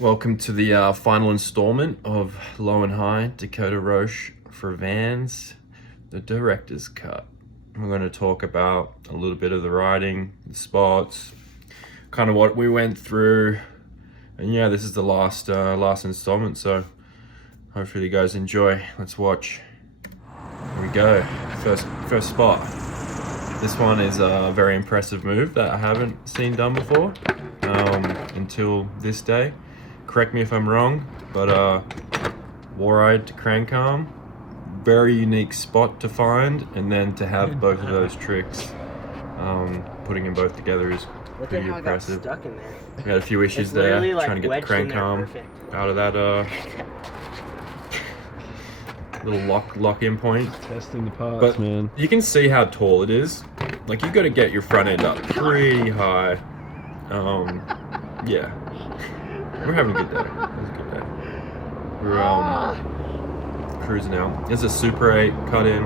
Welcome to the final installment of Low and High Dakota Roche for Vans, the director's cut. We're going to talk about a little bit of the riding, the spots, kind of what we went through, and yeah, this is the last installment. So hopefully you guys enjoy. Let's watch. Here we go. First spot. This one is a very impressive move that I haven't seen done before until this day. Correct me if I'm wrong, but Warride to crank arm, very unique spot to find, and then to have both of those tricks, putting them both together is pretty impressive. Got stuck in there. We had a few issues there, trying to get the crank arm out of that little lock-in point. Testing the parts, but man. You can see how tall it is. Like, you got to get your front end up pretty high. Yeah. We're having a good day. It was a good day. We're cruising out. There's a Super 8 cut in,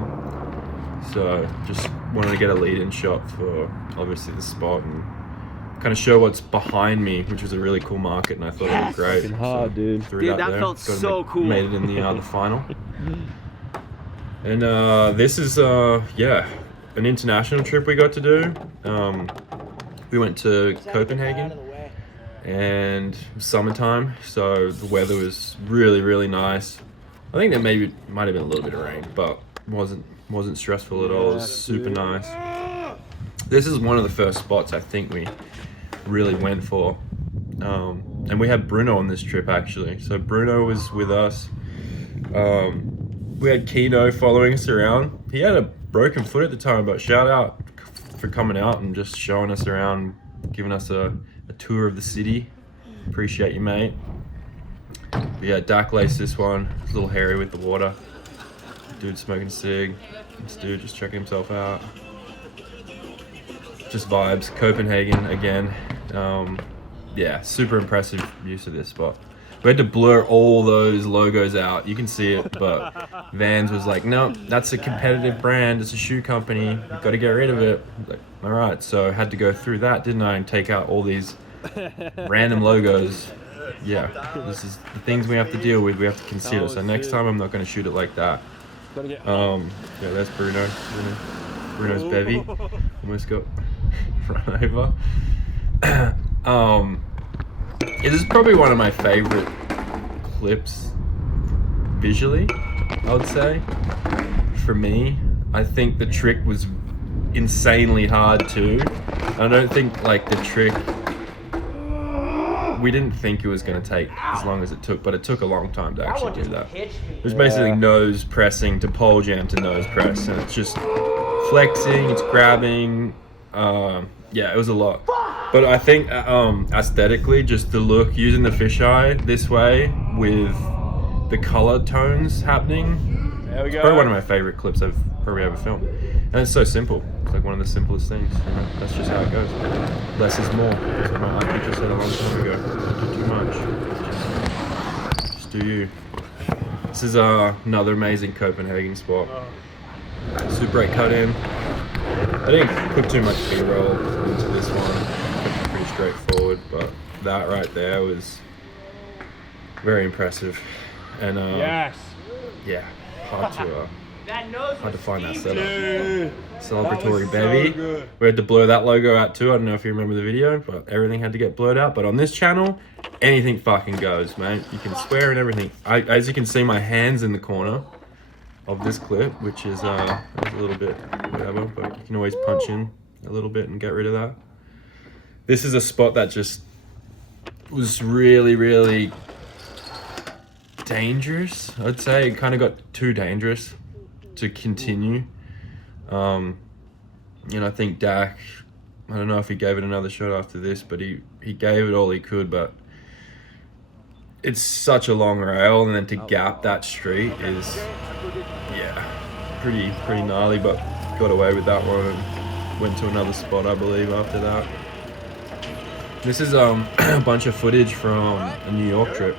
so just wanted to get a lead-in shot for obviously the spot and kind of show what's behind me, which was a really cool market, and I thought it was great. Fucking hard, dude. Dude, that felt so cool. Made it in the final. And this is yeah, an international trip we got to do. We went to Copenhagen. And summertime, so the weather was really nice. I think there might have been a little bit of rain, but wasn't stressful at all. It was super nice. This is one of the first spots I think we really went for, and we had Bruno on this trip actually. So Bruno was with us. We had Kino following us around. He had a broken foot at the time, but shout out for coming out and just showing us around, giving us a tour of the city. Appreciate you, mate. But yeah, Dak laced this one. It's a little hairy with the water. Dude smoking a cig. This dude just checking himself out. Just vibes. Copenhagen again. Yeah, super impressive use of this spot. We had to blur all those logos out. You can see it, but Vans was like, no, that's a competitive brand. It's a shoe company. You've got to get rid of it. Like, all right, so I had to go through that, didn't I, and take out all these random logos. Yeah, this is the things we have to deal with. We have to consider. So next time, I'm not going to shoot it like that. Yeah, that's Bruno. Bruno's bevy. Almost got run over. It is probably one of my favorite clips visually, I would say. For me, I think the trick was insanely hard too. I don't think like the trick, we didn't think it was going to take as long as it took, but it took a long time to actually do that. It was basically nose pressing to pole jam to nose press, and it's just flexing, it's grabbing. Yeah, it was a lot. But I think aesthetically, just the look, using the fisheye this way with the color tones happening, There we go. it's probably one of my favorite clips I've probably ever filmed. And it's so simple. It's like one of the simplest things. You know? That's just how it goes. Less is more. That's what my art teacher said a long time ago. Don't do too much. Just do you. This is another amazing Copenhagen spot. Super 8 cut in. I didn't put too much B-roll into this one. Kept it pretty straightforward, but that right there was very impressive. And Yes. yeah, hard to find that setup. Dude. Celebratory so bevy. good. We had to blur that logo out too. I don't know if you remember the video, but everything had to get blurred out. But on this channel, anything fucking goes, man. You can swear and everything. As you can see, my hand's in the corner of this clip, which is a little bit whatever, but you can always punch in a little bit and get rid of that. This is a spot that just was really dangerous. I'd say it kind of got too dangerous to continue. You know, I think Dak, I don't know if he gave it another shot after this, but he gave it all he could, but it's such a long rail, and then to gap that street is, yeah, pretty gnarly, but got away with that one and went to another spot, I believe, after that. This is a bunch of footage from a New York trip.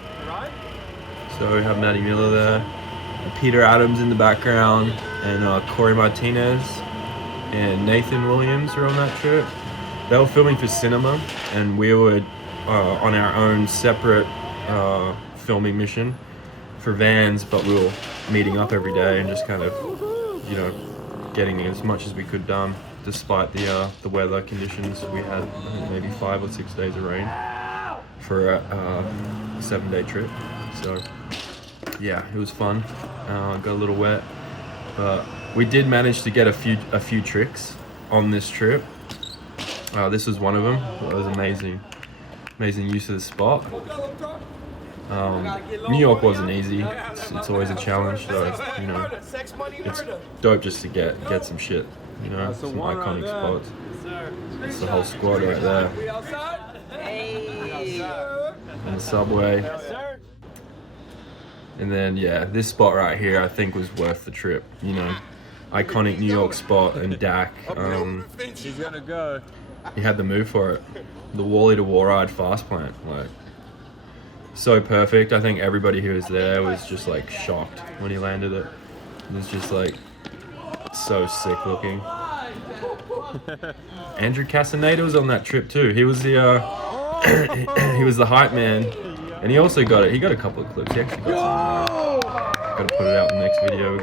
So we have Matty Miller there, and Peter Adams in the background, and Corey Martinez and Nathan Williams were on that trip. They were filming for cinema, and we were on our own separate filming mission for Vans, but we were meeting up every day and just kind of, you know, getting as much as we could done, despite the weather conditions. We had, I think, maybe 5 or 6 days of rain for a 7-day trip. So yeah, it was fun. Got a little wet, but we did manage to get a few tricks on this trip. This was one of them. It was amazing use of the spot. New York wasn't easy. It's always a challenge, so you know, it's dope just to get some shit, you know, some iconic spots. It's the whole squad right there. And the subway. And then yeah, this spot right here I think was worth the trip, you know. Iconic New York spot and Dak. He's gonna go. He had the move for it. The Wally to Warride fast plant, like, so perfect. I think everybody who was there was just like shocked when he landed it. It was just like so sick looking. Andrew Casaneda was on that trip too. He was the he was the hype man, and he also got it. He got a couple of clips. He actually got some. Got to put it out in the next video.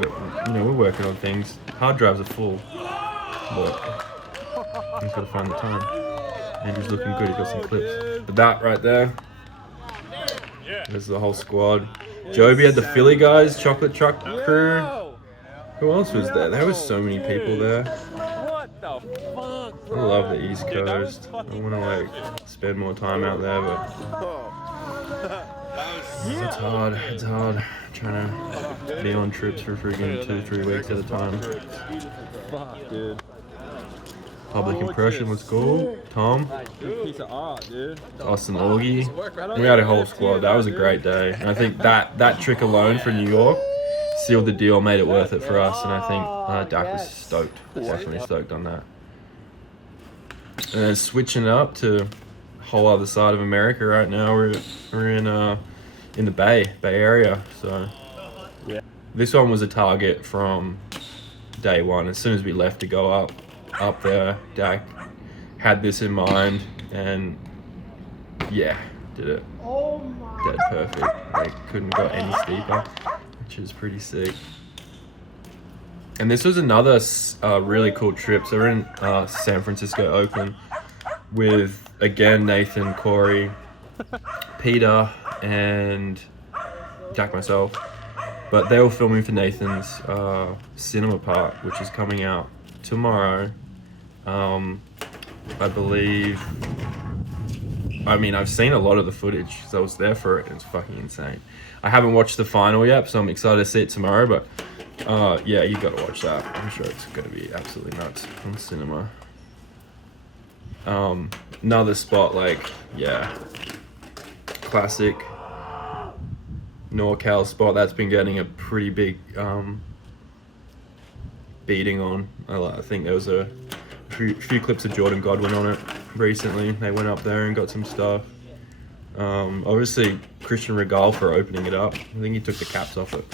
You know, we're working on things. Hard drives are full, but he's got to find the time. Andrew's looking good. He's got some clips. But that right there. There's the whole squad. Joby had the Philly guys, chocolate truck crew. Who else was there? There was so many people there. What the fuck, I love the East Coast. I want to like spend more time out there, but it's hard. It's hard trying to be on trips for freaking 2-3 weeks at a time. Fuck, dude. Public impression was cool. Tom, Piece of art, dude. Austin Augie. We had a whole squad. That was a great day. And I think that trick alone for New York sealed the deal, made it worth it for us. And I think Dak was stoked. Definitely stoked on that. And then switching up to a whole other side of America right now. We're in the Bay Area. So yeah, this one was a target from day one. As soon as we left to go up there, Dak had this in mind, and yeah, did it. Dead perfect. Like, couldn't have got any steeper, which is pretty sick. And this was another really cool trip. So we're in San Francisco Open with, again, Nathan, Corey, Peter, and Jack, myself. But they were filming for Nathan's cinema part, which is coming out tomorrow. I believe. I mean, I've seen a lot of the footage, so I was there for it. It's fucking insane. I haven't watched the final yet, so I'm excited to see it tomorrow. But yeah, you gotta watch that. I'm sure it's gonna be absolutely nuts on cinema. Another spot, like, yeah, classic NorCal spot that's been getting a pretty big beating on. I think there was a few clips of Jordan Godwin on it recently. They went up there and got some stuff. Obviously Christian Regal for opening it up. I think he took the caps off it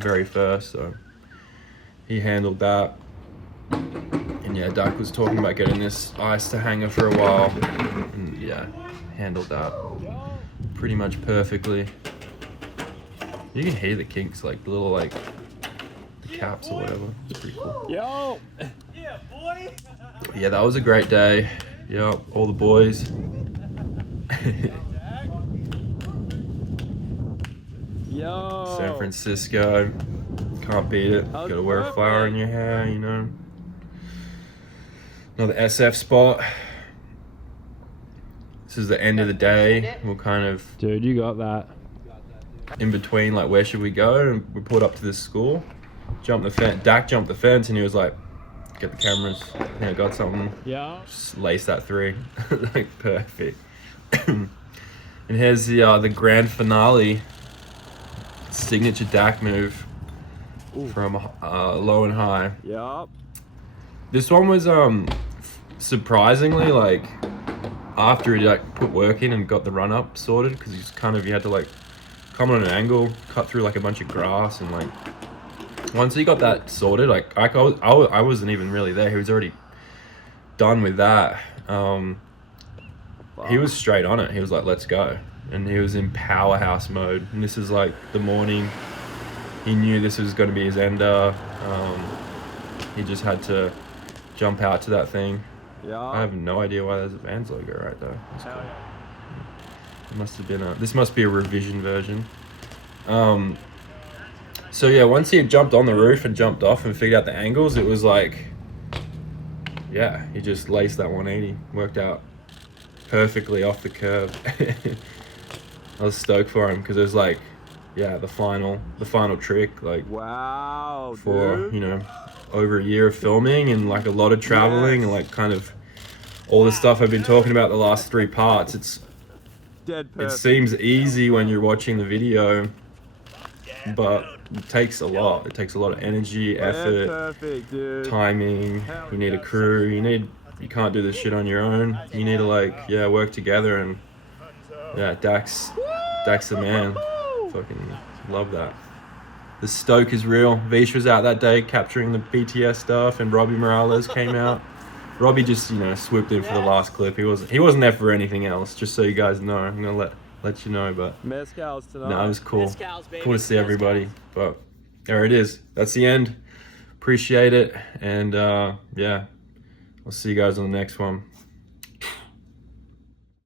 very first, so he handled that. And yeah, Dak was talking about getting this ice to hanger for a while, and yeah, handled that pretty much perfectly. You can hear the kinks, like the little, like, the caps or whatever. It's pretty cool. Yo! Yeah, that was a great day. Yep, all the boys. Yo! San Francisco. Can't beat it. Gotta wear a flower in your hair, you know. Another SF spot. This is the end of the day. We'll kind of, Dude, you got that. in between, like, where should we go? And we pulled up to this school. Jumped the fence. Dak jumped the fence, and he was like, "Get the cameras. I think I got something." Yeah. Just lace that 3. Like, perfect. And here's the grand finale. Signature Dak move. Ooh. From low and high. Yup. This one was surprisingly, like, after he like put work in and got the run up sorted, because he had to like come on an angle, cut through like a bunch of grass, and like once he got that sorted, like I wasn't even really there. He was already done with that. He was straight on it. He was like, "Let's go." and he was in powerhouse mode. And this is like the morning. He knew this was going to be his ender. He just had to jump out to that thing. Yeah. I have no idea why there's a Vans logo right there. Hell yeah. It must have been this must be a revision version. So yeah, once he had jumped on the roof and jumped off and figured out the angles, it was like, yeah, he just laced that 180. Worked out perfectly off the curve. I was stoked for him because it was like, yeah, the final trick, like Wow, for dude. you know, over a year of filming and like a lot of traveling and like kind of all the stuff I've been talking about the last 3 parts. Dead It perfect. seems easy when you're watching the video, but it takes a lot. It takes a lot of energy, Dead effort, perfect, dude. timing. You need a crew. You can't do this shit on your own. You need to like, yeah, work together. And yeah, Daks the man. Fucking love that. The stoke is real. Vish was out that day capturing the BTS stuff, and Robbie Morales came out. Robbie just, you know, swooped in for the last clip. He wasn't there for anything else. Just so you guys know, I'm gonna let you know. But Mezcals tonight. no, it was cool. Mezcals, baby. Cool to see Mezcals. everybody. But there it is. That's the end. Appreciate it. And yeah, I'll see you guys on the next one.